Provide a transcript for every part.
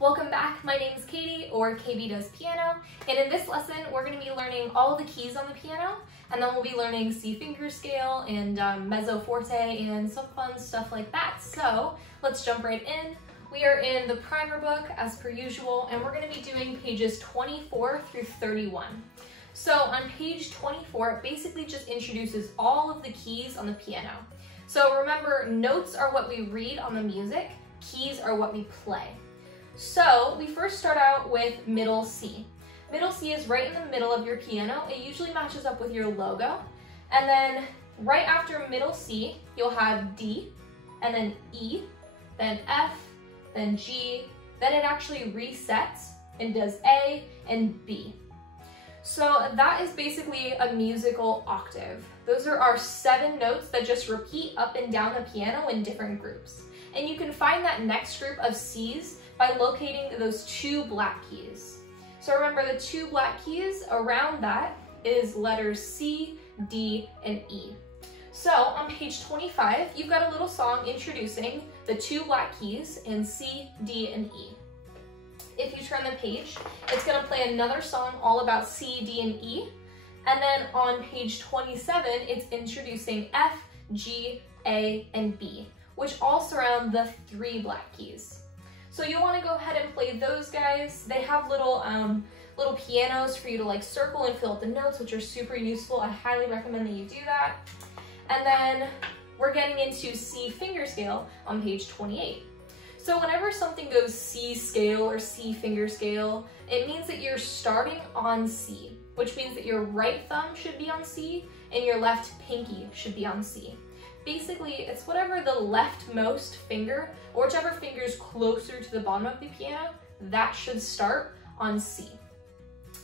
Welcome back, my name is Katie, or KB Does Piano, and in this lesson we're going to be learning all the keys on the piano, and then we'll be learning C finger scale and mezzo forte and some fun stuff like that. So let's jump right in. We are in the primer book as per usual, and we're going to be doing pages 24 through 31. So on page 24, it basically just introduces all of the keys on the piano. So remember, notes are what we read on the music, keys are what we play. So we first start out with middle C. Middle C is right in the middle of your piano. It usually matches up with your logo. And then right after middle C, you'll have D, and then E, then F, then G, then it actually resets and does A and B. So that is basically a musical octave. Those are our 7 notes that just repeat up and down the piano in different groups. And you can find that next group of C's by locating those 2 black keys. So remember, the 2 black keys around that is letters C, D, and E. So on page 25, you've got a little song introducing the 2 black keys in C, D, and E. If you turn the page, it's going to play another song all about C, D, and E. And then on page 27, it's introducing F, G, A, and B, which all surround the 3 black keys. So you'll want to go ahead and play those guys. They have little pianos for you to like circle and fill out the notes, which are super useful. I highly recommend that you do that. And then we're getting into C finger scale on page 28. So whenever something goes C scale or C finger scale, it means that you're starting on C, which means that your right thumb should be on C and your left pinky should be on C. Basically, it's whatever the leftmost finger, or whichever finger is closer to the bottom of the piano, that should start on C.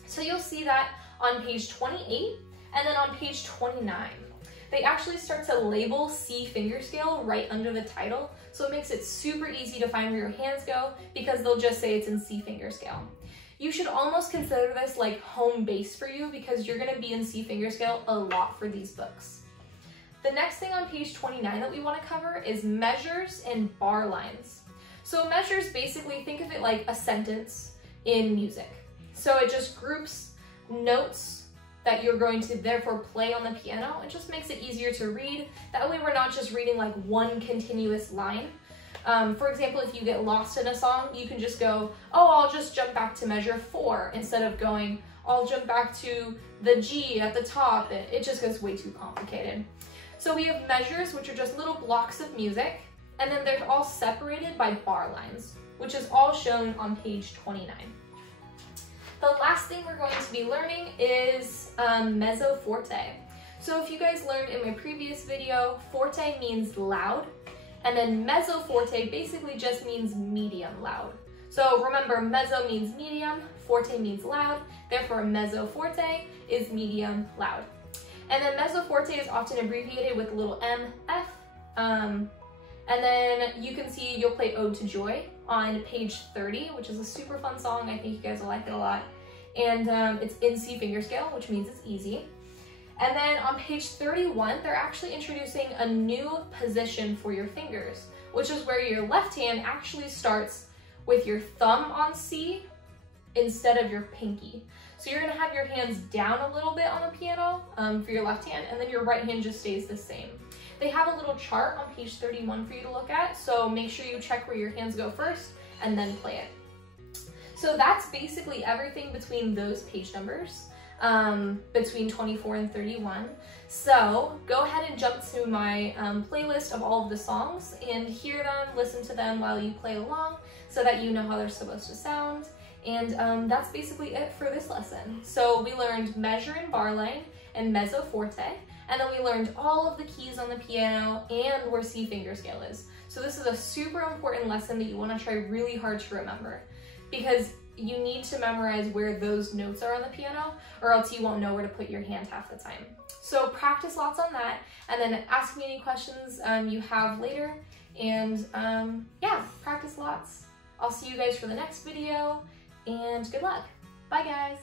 So you'll see that on page 28, and then on page 29. They actually start to label C finger scale right under the title, so it makes it super easy to find where your hands go because they'll just say it's in C finger scale. You should almost consider this like home base for you because you're gonna be in C finger scale a lot for these books. The next thing on page 29 that we want to cover is measures and bar lines. So measures, basically think of it like a sentence in music. So it just groups notes that you're going to therefore play on the piano. It just makes it easier to read. That way we're not just reading like one continuous line. For example, if you get lost in a song, you can just go, oh, I'll just jump back to measure 4 instead of going, I'll jump back to the G at the top. It just gets way too complicated. So we have measures, which are just little blocks of music, and then they're all separated by bar lines, which is all shown on page 29. The last thing we're going to be learning is mezzo forte. So if you guys learned in my previous video, forte means loud, and then mezzo forte basically just means medium loud. So remember, mezzo means medium, forte means loud, therefore mezzo forte is medium loud. And then mezzo forte is often abbreviated with little MF. And then you can see you'll play Ode to Joy on page 30, which is a super fun song. I think you guys will like it a lot. And it's in C finger scale, which means it's easy. And then on page 31, they're actually introducing a new position for your fingers, which is where your left hand actually starts with your thumb on C instead of your pinky. So you're gonna have your hands down a little bit on the piano for your left hand, and then your right hand just stays the same. They have a little chart on page 31 for you to look at, so make sure you check where your hands go first and then play it. So that's basically everything between those page numbers, between 24 and 31. So go ahead and jump to my playlist of all of the songs and hear them, listen to them while you play along so that you know how they're supposed to sound. And that's basically it for this lesson. So we learned measure and bar line and mezzo forte, and then we learned all of the keys on the piano and where C finger scale is. So this is a super important lesson that you want to try really hard to remember because you need to memorize where those notes are on the piano or else you won't know where to put your hand half the time. So practice lots on that and then ask me any questions you have later, and yeah, practice lots. I'll see you guys for the next video. And good luck. Bye guys.